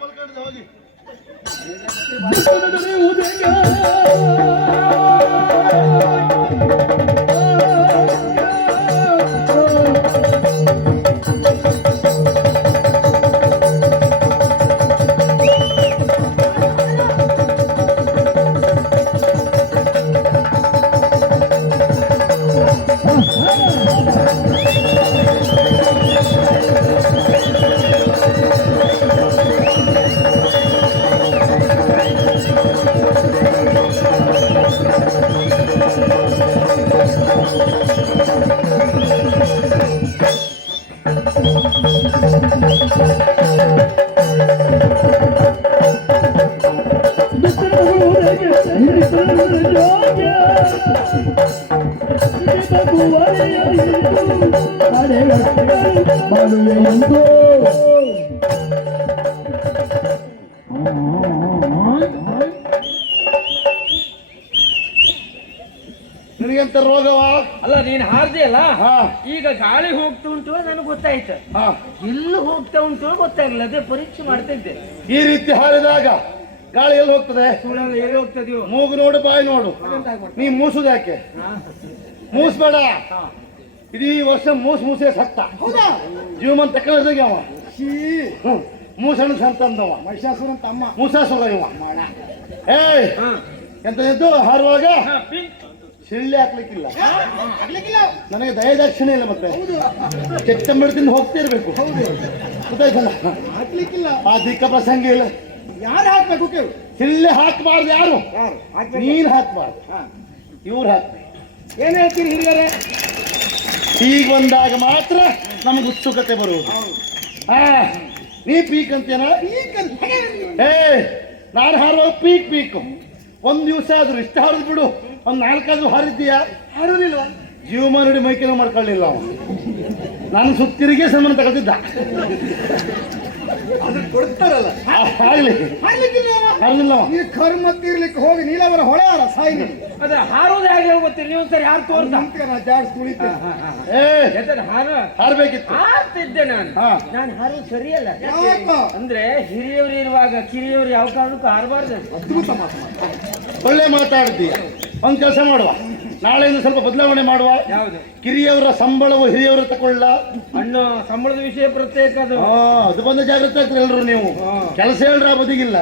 ಮಲ್ಕೊಂಡಿದ್ದೆ ಹೋಗಿ. ನಿನಗೆಂತ ರೋಗವಾ? ಅಲ್ಲ ನೀನ್ ಹಾರ್ದಿಯಲ್ಲ, ಈಗ ಗಾಳಿ ಹೋಗ್ತಾ ಉಂಟು ನನಗೆ ಗೊತ್ತಾಯ್ತು, ಎಲ್ಲೂ ಹೋಗ್ತಾ ಉಂಟು ಗೊತ್ತಾಗಿಲ್ಲ. ಅದೇ ಪರೀಕ್ಷೆ ಮಾಡ್ತಾ ಇದ್ದೆ. ಈ ರೀತಿ ಹಾರಿದಾಗ ಗಾಳಿ ಎಲ್ಲಿ ಹೋಗ್ತದೆ? ಎಲ್ಲಿ ಹೋಗ್ತದೆಯೋ? ಮೂಗು ನೋಡು, ಬಾಯಿ ನೋಡು. ನೀ ಮೂಸುದು ಯಾಕೆ? ಮೂಸ್ಬೇಡ. ಇಡೀ ವರ್ಷ ಮೂಸೇ ಸತ್ತ. ಜೀವಮನ್ ತಕ್ಕ ಅವ ಮೂಸಣ್ಣ ಸಂತಂದವ, ಮಹಿಷಾಸುರನ್ ತಮ್ಮ ಮೂಸಾಸುರ ಇವ. ಏಯ್ ಎಂತದ್ದು ಹಾರುವಾಗ ಸಿಳ್ಳೆ ಹಾಕ್ಲಿಕ್ಕಿಲ್ಲ, ನನಗೆ ದಯದಾಕ್ಷಿಣೆ ಇಲ್ಲ. ಮತ್ತೆ ಕೆಟ್ಟಂಬಿಡ್ತಿಂದ ಹೋಗ್ತಿರ್ಬೇಕು, ಗೊತ್ತಾಯ್ತಲ್ಲ? ಹಾಕ್ಲಿಕ್ಕಿಲ್ಲ, ಆ ದಿಕ್ಕ ಪ್ರಸಂಗ ಇಲ್ಲ. ಯಾರು ಹಾಕ್ಬೇಕು? ಸಿಳ್ಳೆ ಹಾಕ್ಬಾರ್ದು. ಯಾರು? ನೀನ್ ಹಾಕ್ಬಾರ್ದು, ಇವ್ರು ಹಾಕ್ಬೇಕು. ಏನ್ ಹೇಳ್ತೀರಿ ಹಿರಿಯರೇ? ಈಗ ಬಂದಾಗ ಮಾತ್ರ ನಮ್ಗೆ ಉತ್ಸುಕತೆ ಬರುವುದು. ನೀ ಪೀಕ್ ಅಂತೇನ? ನಾನು ಹಾರುವಾಗ ಪೀಕ್. ಒಂದ್ ದಿವಸ ಆದ್ರೂ ಇಷ್ಟ ಹಾರಿದ್ ಬಿಡು, ಒಂದ್ 4 ಹಾರಿದ್ದೀಯಾ? ಹಾರುದಿಲ್ವಾ? ಜೀವಮಾನಡಿ ಮೈಕೇನೋ ಮಾಡ್ಕೊಳ್ಳಿಲ್ಲ ಅವ. ನಾನು ಸುತ್ತಿರಿಗೆ ಸಂಬಂಧ ತಗೋತಿದ್ದ. ಕೊಡ್ತಾರಲ್ಲ ಆಗ್ಲಿ, ಹಾರಲಿಲ್ಲ. ಕರ್ಮ ತೀರ್ಲಿಕ್ಕೆ ಹೋಗಿ ನೀಲವರ ಹೊಳೆಯಾರ ಸಾಯಿ. ಅದ ಹಾರೋದು ಹೇಗೆ ಗೊತ್ತಿಲ್ಲ. ನೀವು ಸರಿ ಹಾರು ತೋರ್ಸ ಹಾರ್ಬೇಕಿತ್ತು. ಹಾರ್ತಿದ್ದೆ ನಾನು ಹಾರೋದು ಸರಿಯಲ್ಲ. ಅಂದ್ರೆ ಹಿರಿಯವರು ಇರುವಾಗ ಕಿರಿಯವರು ಯಾವ ಕಾರಣಕ್ಕೂ ಹಾರಬಾರ್ದು. ಒಳ್ಳೆ ಮಾತಾಡ್ತೀಯ. ಒಂದ್ ಕೆಲಸ ಮಾಡುವ, ನಾಳೆಯಿಂದ ಸ್ವಲ್ಪ ಬದಲಾವಣೆ ಮಾಡುವ. ಯಾವುದು? ಕಿರಿಯವರ ಸಂಬಳವು ಹಿರಿಯವರು ತಕೊಳ್ಳ. ಅಣ್ಣು ಸಂಬಳದ ವಿಷಯ ಪ್ರತ್ಯೇಕ. ಅದು ಬಂದು ಜಾಗ್ರತೆ ಆಗ್ತದೆ ಎಲ್ರು. ನೀವು ಕೆಲಸ ಹೇಳ್ರ ಬದಿಗಿಲ್ಲ.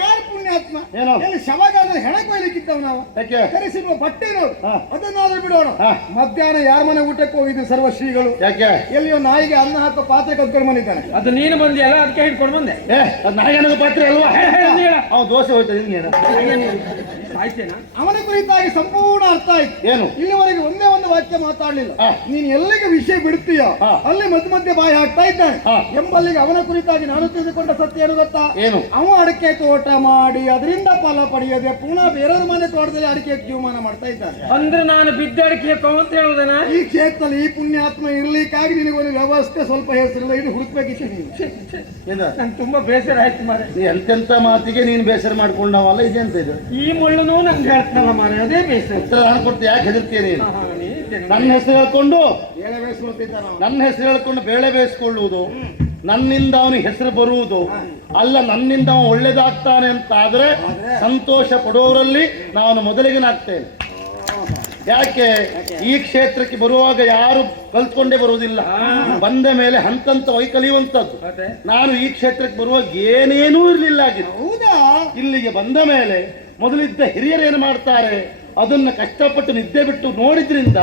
ಯಾರು ಪುಣ್ಯಾತ್ಮ ಏನೋ ಶವಗಾರ ಹೆಣ ಕೊಯ್ಲಿಕ್ಕಿದ್ದವ್ ನಾವು. ಯಾಕೆ? ಕರೆಸಿರುವ ಬಟ್ಟೆ ನೋಡು, ಅದನ್ನಾದ್ರೂ ಬಿಡೋಣ. ಮಧ್ಯಾಹ್ನ ಯಾರ ಮನೆ ಊಟಕ್ಕೆ ಹೋಗಿದ್ದು ಸರ್ವ ಶ್ರೀಗಳು. ಯಾಕೆ? ಎಲ್ಲಿಯೋ ನಾಯಿಗೆ ಅನ್ನ ಹಾಕೋ ಪಾತ್ರೆ ಕದ್ಕೊಂಡು ಬಂದಿದ್ದಾನೆ. ಅದು ನೀನು ಬಂದಿಯಲ್ಲ, ಅದಕ್ಕೆ ಹಿಡ್ಕೊಂಡು ಬಂದೆ. ನಾಯಿಗೆ ಅನ್ನೋ ಪಾತ್ರೆ ಅಲ್ವಾ? ಅವ ದೋಸೆ ಹೋಯ್ತದೆ. ಅವನ ಕುರಿತಾಗಿ ಸಂಪೂರ್ಣ ಅರ್ಥ ಆಯ್ತು. ಏನು? ಇಲ್ಲಿವರೆಗೆ ಒಂದೇ ಒಂದು ವಾಕ್ಯ ಮಾತಾಡ್ಲಿಲ್ಲ. ನೀನು ಎಲ್ಲಿಗೆ ವಿಷಯ ಬಿಡ್ತೀಯ ಅಲ್ಲಿ ಮಧ್ಯ ಬಾಯಿ ಹಾಕ್ತಾ ಇದ್ದಾನೆ ಎಂಬಲ್ಲಿಗೆ ಅವನ ಕುರಿತಾಗಿ ನಾನು ತಿಳಿದುಕೊಂಡ ಸತ್ಯ ಏನು ಗೊತ್ತಾ? ಏನು? ಅವ ಅಡಿಕೆ ತೋಟ ಮಾಡಿ ಅದರಿಂದ ಫಲ ಪಡೆಯದೆ ಪುನಃ ಬೇರೆಯವ್ರ ಮನೆ ತೋಟದಲ್ಲಿ ಅಡಿಕೆ ಜೀವಮಾನ ಮಾಡ್ತಾ ಇದ್ದಾನೆ. ಅಂದ್ರೆ ನಾನು ಬಿದ್ದ ಅಡಿಕೆ ಅಂತ ಹೇಳುದನ? ಈ ಕ್ಷೇತ್ರದಲ್ಲಿ ಈ ಪುಣ್ಯಾತ್ಮ ಇರ್ಲಿಕ್ಕಾಗಿ ನಿನಗೊಂದು ವ್ಯವಸ್ಥೆ ಸ್ವಲ್ಪ ಹೆಸರಿಲ್ಲ, ಇದು ಹುಡುಕ್ಬೇಕಿತ್ತು ನೀನು. ನಂಗೆ ತುಂಬಾ ಬೇಸರ ಆಯ್ತು ಮಾರೆ. ಎಂತೆಂತ ಮಾತಿಗೆ ನೀನು ಬೇಸರ ಮಾಡ್ಕೊಂಡವಲ್ಲ, ಇದೆ ಅಂತ ಇದು. ಈ ಮುಳ್ಳು ನಂಗೆ ಹೇಳ್ತಾನಲ್ಲ ಮಾರೆ, ಅದೇ ಬೇಸರ. ಉತ್ತರ ನಾನು ಕೊಡ್ತೀನಿ, ಯಾಕೆ ಹೆದರ್ತೀನಿ? ನನ್ನ ಹೆಸರು ಹೇಳ್ಕೊಂಡು ಬೇಳೆ ಬೇಯಿಸ್ಕೊಳ್ಳುವುದು, ನನ್ನಿಂದ ಅವನಿಗೆ ಹೆಸರು ಬರುವುದು ಅಲ್ಲ, ನನ್ನಿಂದ ಅವನು ಒಳ್ಳೇದಾಗ್ತಾನೆ ಅಂತ ಆದ್ರೆ ಸಂತೋಷ ಪಡುವವರಲ್ಲಿ ನಾನು ಮೊದಲಿಗನಾಗ್ತೇನೆ. ಯಾಕೆ? ಈ ಕ್ಷೇತ್ರಕ್ಕೆ ಬರುವಾಗ ಯಾರು ಕಲ್ತ್ಕೊಂಡೇ ಬರುವುದಿಲ್ಲ, ಬಂದ ಮೇಲೆ ಹಂತಂತವಾಗಿ ಕಲಿಯುವಂಥದ್ದು. ನಾನು ಈ ಕ್ಷೇತ್ರಕ್ಕೆ ಬರುವಾಗ ಏನೇನೂ ಇರಲಿಲ್ಲ ಆಗಿತ್ತು. ಇಲ್ಲಿಗೆ ಬಂದ ಮೇಲೆ ಮೊದಲಿದ್ದ ಹಿರಿಯರು ಏನು ಮಾಡ್ತಾರೆ ಅದನ್ನ ಕಷ್ಟಪಟ್ಟು ನಿದ್ದೆ ಬಿಟ್ಟು ನೋಡಿದ್ರಿಂದ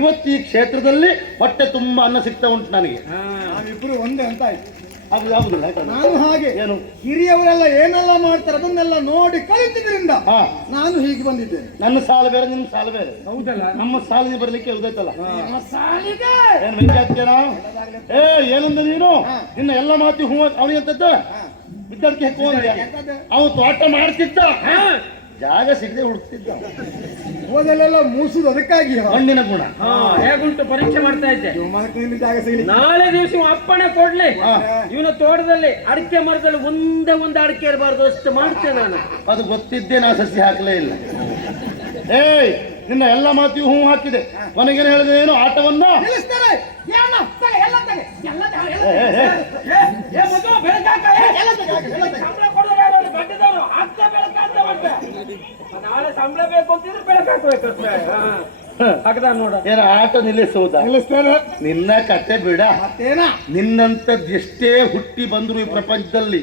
ಇವತ್ತು ಈ ಕ್ಷೇತ್ರದಲ್ಲಿ ಹೊಟ್ಟೆ ತುಂಬಾ ಅನ್ನ ಸಿಗ್ತಾ ಉಂಟು ನನಗೆ. ನಾವಿಬ್ರು ಒಂದೇ ಅಂತ ಆಯ್ತು. ಅದು ಯಾವುದಿಲ್ಲ. ನಾನು ಹಾಗೆ ಏನು ಹಿರಿಯವರೆಲ್ಲ ಏನೆಲ್ಲ ಮಾಡ್ತಾರೆ ಅದನ್ನೆಲ್ಲ ನೋಡಿ ಕಲಿತಿದ್ರಿಂದ ನಾನು ಹೀಗೆ ಬಂದಿದ್ದೇನೆ. ನನ್ನ ಸಾಲ ಬೇರೆ, ನಿನ್ನ ಸಾಲ ಬೇರೆ. ಹೌದಲ್ಲ? ನಮ್ಮ ಸಾಲಿಗೆ ಬರ್ಲಿಕ್ಕೆ ಉದೈತಲ್ಲ. ಏನು ವೆಂಕಟೇನ? ಏನಂದ ನೀನು? ನಿನ್ನ ಎಲ್ಲ ಮಾತಿ ಹೂ ಅವನಿಗಂತದ್ದು ಬಿದ್ದಡಿಕೆ ಅವನು ತೋಟ ಮಾಡ್ತಿದ್ದ, ಜಾಗ ಸಿಗದೆ ಹುಡುಕ್ತಿದ್ದ. ಓದಲ್ಲೆಲ್ಲ ಮೂಸುದು ಅದಕ್ಕಾಗಿ ಹಣ್ಣಿನ ಗುಣ ಹೇಗುಂಟು ಪರೀಕ್ಷೆ ಮಾಡ್ತಾ ಇದ್ದೆ. ಜಾಗ ಸಿಗಲಿ. ನಾಳೆ ದಿವಸ ಅಪ್ಪಣೆ ಕೊಡ್ಲಿ, ಇವನ ತೋಟದಲ್ಲಿ ಅಡಿಕೆ ಮರದಲ್ಲಿ ಒಂದೇ ಅಡಿಕೆ ಇರಬಾರ್ದು ಅಷ್ಟು ಮಾಡ್ತೇನೆ ನಾನು. ಅದು ಗೊತ್ತಿದ್ದೆ, ನಾ ಸಸಿ ಹಾಕಲೇ ಇಲ್ಲ. ನಿನ್ನ ಎಲ್ಲ ಮಾತಿಗೂ ಹೂ ಹಾಕಿದೆ. ಕೊನೆಗೇನು ಹೇಳಿದೆ? ಏನು ಆಟವನ್ನ ಮಗು ಬೆಳಕಾಕ ಸಂಬಳ ಕೊಡೋರು ಯಾರು ಗಡ್ಡದವರು ಆಗ್ತಾ ಬೆಳಕಾಗ್ತಾ ಬಂದೆ ನಾಳೆ ಸಂಬಳ ಬೇಕು ಅಂತಿದ್ರೆ ಬೆಳಕಾಕ್ಬೇಕಷ್ಟೇ ಹಾಕದ ನೋಡ ಏನ ಆಟ ನಿಲ್ಲಿಸುವುದಾ? ನಿನ್ನ ಕತೆ ಬಿಡ. ನಿನ್ನಂತದ್ ಎಷ್ಟೇ ಹುಟ್ಟಿ ಬಂದ್ರು ಈ ಪ್ರಪಂಚದಲ್ಲಿ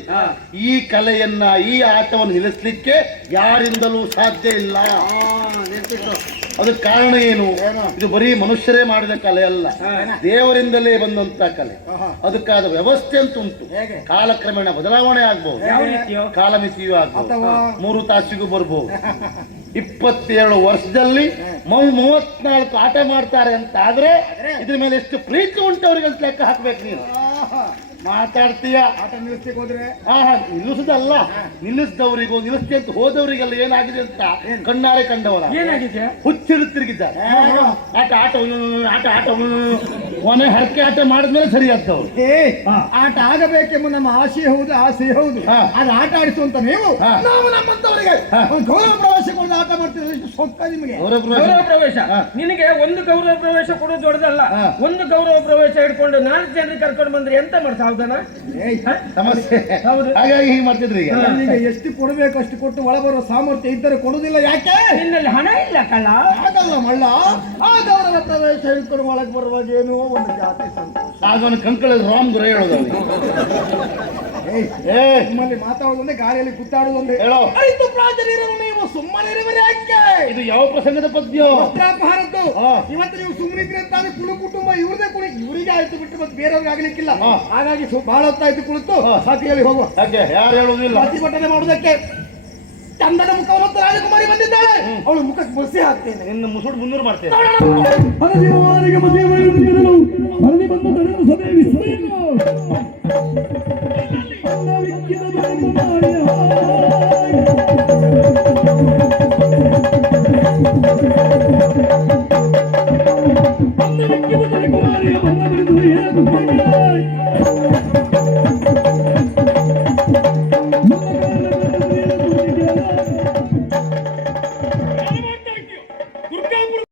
ಈ ಕಲೆಯನ್ನ ಈ ಆಟವನ್ನು ನಿಲ್ಲಿಸ್ಲಿಕ್ಕೆ ಯಾರಿಂದಲೂ ಸಾಧ್ಯ ಇಲ್ಲ. ಅದಕ್ಕೆ ಕಾರಣ ಏನು? ಇದು ಬರೀ ಮನುಷ್ಯರೇ ಮಾಡಿದ ಕಲೆ ಅಲ್ಲ, ದೇವರಿಂದಲೇ ಬಂದಂತ ಕಲೆ. ಅದಕ್ಕಾದ ವ್ಯವಸ್ಥೆ ಅಂತ ಉಂಟು. ಕಾಲಕ್ರಮೇಣ ಬದಲಾವಣೆ ಆಗ್ಬಹುದು, ಕಾಲಮಿತಿಯೂ ಆಗ್ಬಹುದು, 3 ತಾಸಿಗೂ ಬರ್ಬಹುದು. 27 ವರ್ಷದಲ್ಲಿ 34 ಆಟ ಮಾಡ್ತಾರೆ ಅಂತ ಆದ್ರೆ ಇದ್ರ ಮೇಲೆ ಎಷ್ಟು ಪ್ರೀತಿ ಉಂಟು ಅವ್ರಿಗೆ ಅಂತ ಲೆಕ್ಕ ಹಾಕ್ಬೇಕು. ನೀನು ಮಾತಾಡ್ತೀಯ ಆಟ ನಿಲ್ಲಿಸ್ಲಿಕ್ಕೆ ಹೋದ್ರೆ ನಿಲ್ಲಿಸುದಲ್ಲ, ನಿಲ್ಲಿಸಿದವರಿಗೂ ನಿಲ್ಲಿಸ್ತಿ ಅಂತ ಹೋದವರಿಗೆಲ್ಲ ಏನಾಗಿದೆ ಅಂತ ಕಣ್ಣಾರೆ ಕಂಡವರ ಏನಾಗಿದೆ? ಹುಚ್ಚಿರು ತಿರುಗಿದ್ದಾರೆ. ಆಟ ಆಟ ಆಟ ಆಟ ಕೊನೆ ಹರಕೆ ಆಟ ಮಾಡಿದ್ಮೇಲೆ ಸರಿ ಆಗ್ತವ್ರು. ಆಟ ಆಗಬೇಕೆಂಬ ನಮ್ಮ ಆಸೆ ಹೌದು, ಆಸೆ ಹೌದು. ಅದು ಆಟ ಆಡಿಸುವಂತ ನೀವು ನಾವು ನಮ್ಮಂತವರಿಗೆ ಗೌರವ ಪ್ರವೇಶ ಕೊಟ್ಟು ಆಟ ಮಾಡ್ತೀವಿ. ಎಷ್ಟು ಸೊಕ್ಕ ನಿಮಗೆ ಗೌರವ ಪ್ರವೇಶ. ನಿನಗೆ ಒಂದು ಗೌರವ ಪ್ರವೇಶ ಕೊಡೋದು ದೊಡ್ಡದಲ್ಲ. ಒಂದು ಗೌರವ ಪ್ರವೇಶ ಹಿಡ್ಕೊಂಡು 4 ಜನರಿಗೆ ಕರ್ಕೊಂಡು ಬಂದ್ರೆ ಎಂತ ಮಾಡ್ತಾ ಸಮಸ್ಯೆ. ಹಾಗಾಗಿ ಹೀಗೆ ಮಾಡ್ತಿದ್ರಿ. ಈಗ ಎಷ್ಟು ಕೊಡಬೇಕು ಅಷ್ಟು ಕೊಟ್ಟು ಒಳಬರುವ ಸಾಮರ್ಥ್ಯ ಇದ್ದರೆ ಕೊಡುದಿಲ್ಲ. ಯಾಕೆ? ನಿನ್ನಲ್ಲಿ ಹಣ ಇಲ್ಲ ಕಳ್ಳ. ಹಾಗಲ್ಲ ಮಳ್ಳ, ಆ ಗೌರವ ಪ್ರವೇಶ ಹಿಡ್ಕೊಂಡು ಒಳಗೆ ಬರುವಾಗ ಏನೋ ಒಂದು ಜಾತಿ ಸಂತೋಷ. ಆಗ ಅವನು ಕಂಕಳಲ್ಲಿ ರಾಮ್ ದೊರೆ ಹೇಳೋದು ನಿಮ್ಮಲ್ಲಿ ಮಾತಾಡೋದೊಂದೇ, ಗಾಳಿಯಲ್ಲಿ ಗುದ್ದಾಡೋದೊಂದೇ. ಹೇಳೋ. ಆಯ್ತು ಪ್ರಾಜರಿರಲು ನೀವು ಸುಮ್ಮನೆ ಯಾಕೆ? ಇದು ಯಾವ ಪ್ರಸಂಗದ ಪದ್ಯ? ವಸ್ತ್ರಾಪಹಾರದ್ದು. ಇವತ್ತು ನೀವು ಸುಮ್ಮನಿದ್ರೆ ಅಂತ ಕುಳು ಕುಟುಂಬ ಇವ್ರದೇ ಕುಳಿ, ಇವರಿಗೆ ಆಯ್ತು ಬಿಟ್ಟು ಮತ್ತೆ ಬೇರೆಯವ್ರಿಗೆ ಆಗ್ಲಿಕ್ಕಿಲ್ಲ. ಹಾಗಾಗಿ ಬಹಳ ಹೊತ್ತಾಯ್ತು ಕುಳಿತು ಸಾಕು ಹೇಳಿ ಹೋಗುವ. ಯಾರು ಹೇಳುವುದಿಲ್ಲ. ಪ್ರತಿಭಟನೆ ಮಾಡುವುದಕ್ಕೆ ಚಂದನ ಮುಖವನ್ನು ರಾಜಕುಮಾರಿ ಬಂದಿದ್ದಾಳೆ. ಅವಳು ಮುಖಕ್ಕೆ ಬಸಿ ಹಾಕ್ತೇನೆ. ನಿನ್ನ ಮುಸುಡು 300 ಮಾಡ್ತೇನೆ. ಮದುವೆ